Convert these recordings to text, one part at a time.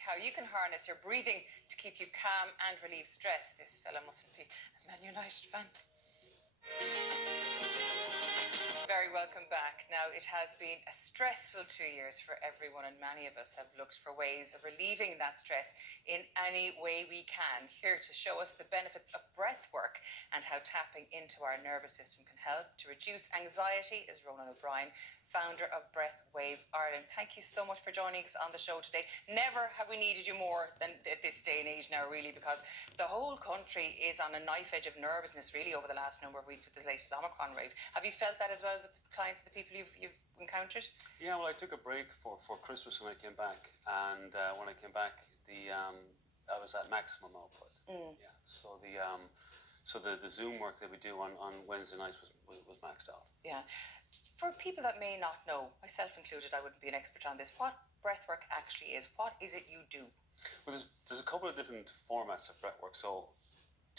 how you can harness your breathing to keep you calm and relieve stress. This fella mustn't be a Man United fan. Very welcome back. Now, it has been a stressful 2 years for everyone, and many of us have looked for ways of relieving that stress in any way we can. Here to show us the benefits of breath work and how tapping into our nervous system can help to reduce anxiety is Ronan O'Brien, founder of Breathwave Ireland. Thank you so much for joining us on the show today. Never have we needed you more than at this day and age now, really, because the whole country is on a knife edge of nervousness, really, over the last number of weeks with this latest Omicron wave. Have you felt that as well with the clients, the people you've encountered? Yeah, well, I took a break for Christmas when I came back, and when I came back, I was at maximum output. Yeah, so the Zoom work that we do on Wednesday nights was maxed out. Yeah. For people that may not know, myself included, I wouldn't be an expert on this, what breathwork actually is. What is it you do? Well, there's a couple of different formats of breathwork. So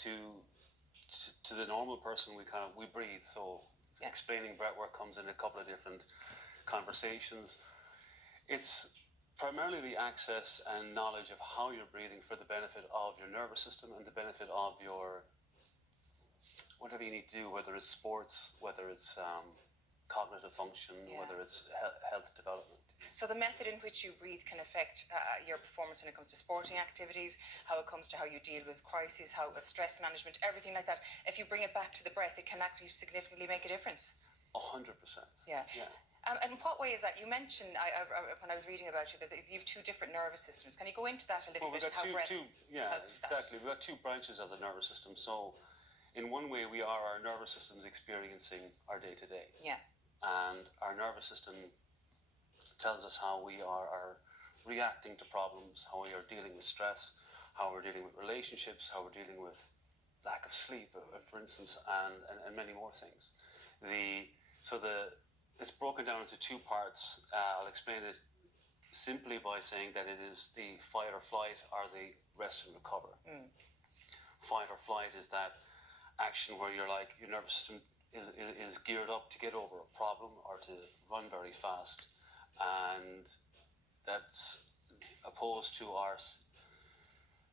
to the normal person, we breathe. So explaining breathwork comes in a couple of different conversations. It's primarily the access and knowledge of how you're breathing for the benefit of your nervous system and the benefit of your whatever you need to do, whether it's sports, whether it's cognitive function, whether it's health development. So the method in which you breathe can affect your performance when it comes to sporting activities, how it comes to how you deal with crises, how stress management, everything like that. If you bring it back to the breath, it can actually significantly make a difference. 100%. Yeah. And what way is that? You mentioned, when I was reading about you, that you have two different nervous systems. Can you go into that a little bit? How breath helps exactly. that? We've got two branches of the nervous system. So in one way, we are our nervous systems experiencing our day-to-day. Yeah. And our nervous system tells us how we are reacting to problems, how we are dealing with stress, how we're dealing with relationships, how we're dealing with lack of sleep, for instance, and many more things. It's broken down into two parts. I'll explain it simply by saying that it is the fight or flight or the rest and recover. Fight or flight is that action where you're like, your nervous system is geared up to get over a problem or to run very fast, and that's opposed to our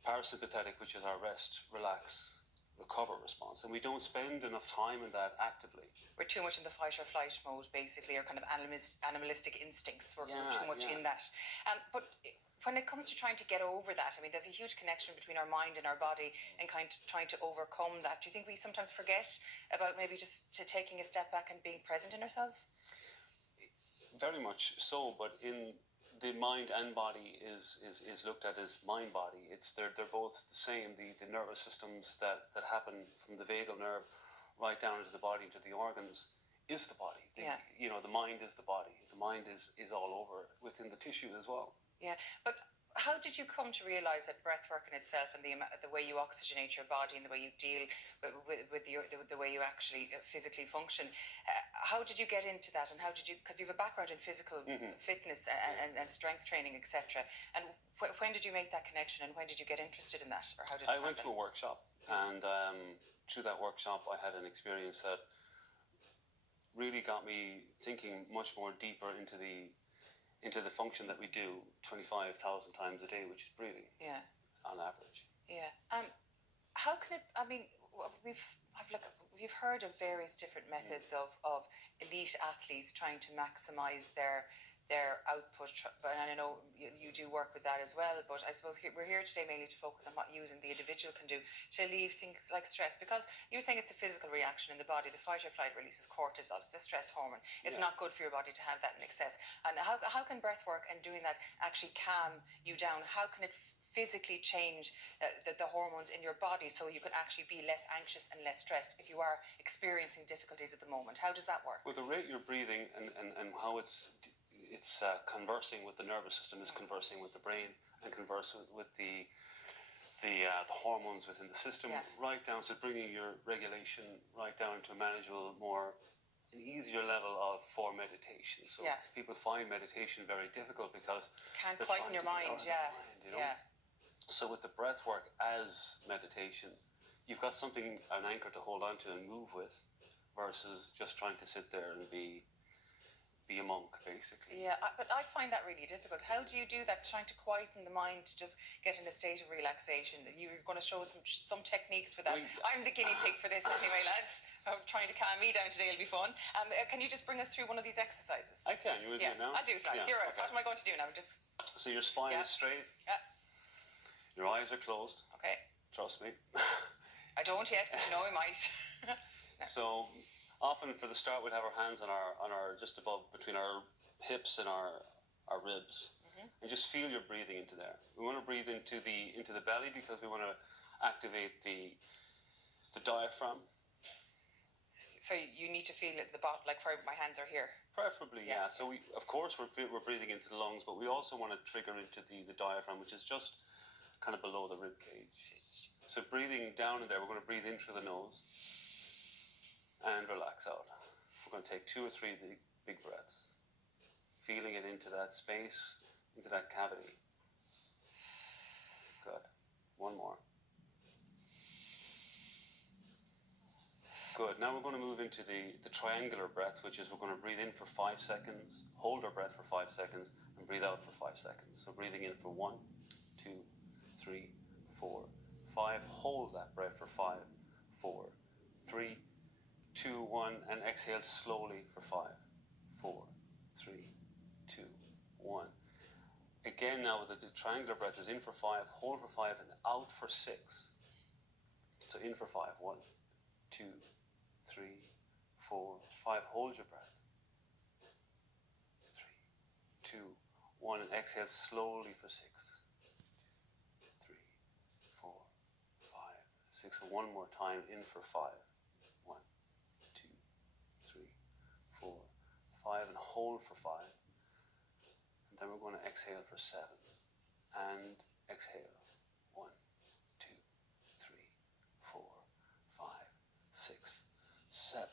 parasympathetic, which is our rest, relax, recover response, and we don't spend enough time in that actively. We're too much in the fight or flight mode, basically, or kind of animalistic instincts. We're too much in that. But when it comes to trying to get over that, I mean, there's a huge connection between our mind and our body and kind of trying to overcome that. Do you think we sometimes forget about maybe just taking a step back and being present in ourselves? Very much so, but in the mind and body is looked at as mind body. They're both the same. The nervous systems that happen from the vagal nerve right down into the body, into the organs, is the body. The mind is the body. The mind is all over within the tissue as well. Yeah, but how did you come to realise that breathwork in itself and the way you oxygenate your body and the way you deal with the way you actually physically function, how did you get into that, and how did you, because you have a background in physical fitness and strength training, etc., and when did you make that connection, and when did you get interested in that, or how did it happen? I went to a workshop, and through that workshop I had an experience that really got me thinking much more deeper into the function that we do 25,000 times a day, which is breathing. Yeah. On average. Yeah. How can it? I mean, we've heard of various different methods of elite athletes trying to maximise their output, and I know you do work with that as well, but I suppose we're here today mainly to focus on what you and the individual can do to relieve things like stress, because you're saying it's a physical reaction in the body. The fight or flight releases cortisol. It's a stress hormone. It's not good for your body to have that in excess. And how can breath work and doing that actually calm you down? How can it physically change the hormones in your body so you can actually be less anxious and less stressed if you are experiencing difficulties at the moment? How does that work? Well, the rate you're breathing and how it's conversing with the nervous system is conversing with the brain and conversing with the hormones within the system, right down to bringing your regulation right down to a manageable, an easier level for meditation. So people find meditation very difficult because can't quieten your mind. So with the breath work as meditation, you've got something, an anchor to hold on to and move with, versus just trying to sit there and be be a monk, basically. Yeah, but I find that really difficult. How do you do that, trying to quieten the mind to just get in a state of relaxation? You're going to show some techniques for that. I'm the guinea pig for this anyway, lads. I'm trying to calm me down today. It'll be fun. Can you just bring us through one of these exercises? I can. You want to do it now? I'll do it now. Yeah, Here, okay. what am I going to do now? Just. So your spine is straight. Yeah. Your eyes are closed. Okay. Trust me. I don't yet, but you know I might. So often for the start, we'll have our hands on our just above between our hips and our ribs, and just feel your breathing into there. We want to breathe into the belly because we want to activate the diaphragm. So you need to feel it the bottom, like where my hands are here. Preferably, yeah. So of course we're breathing into the lungs, but we also want to trigger into the diaphragm, which is just kind of below the rib cage. So breathing down in there, we're going to breathe in through the nose and relax out. We're going to take 2 or 3 big breaths, feeling it into that space, into that cavity. Good. One more. Good. Now we're going to move into the triangular breath, which is we're going to breathe in for 5 seconds, hold our breath for 5 seconds, and breathe out for 5 seconds. So breathing in for 1, 2, 3, 4, 5. Hold that breath for 5, 4, 3, 2, 1, and exhale slowly for 5, 4, 3, 2, 1. Again, now the triangular breath is in for 5, hold for 5, and out for 6. So in for 5, 1, 2, 3, 4, 5. Hold your breath. 3, 2, 1, and exhale slowly for 6. 3, 4, 5, 6. One more time. In for 5. 1, 2, 3, 4, 5, and hold for 5. And then we're going to exhale for 7. And exhale. 1, 2, 3, 4, 5, 6, 7.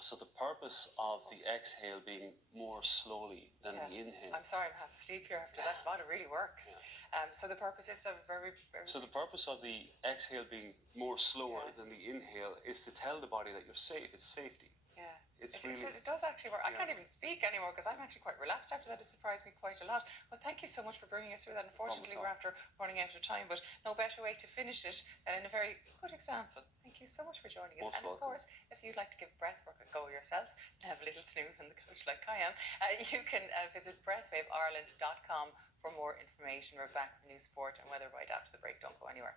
So the purpose of the exhale being more slowly than the inhale. I'm sorry, I'm half asleep here after that, but it really works. Yeah. So the purpose is very. So the purpose of the exhale being more slower than the inhale is to tell the body that you're safe. It's safety. Yeah. It does actually work. I can't even speak anymore because I'm actually quite relaxed after that. It surprised me quite a lot. Well, thank you so much for bringing us through that. Unfortunately, we're after running out of time, but no better way to finish it than in a very good example. Thank you so much for joining us. Most and of welcome. course, if you'd like to give breathwork a go yourself and have a little snooze on the couch like I am, you can visit breathwaveireland.com for more information. We're back with new sport and weather right after the break. Don't go anywhere.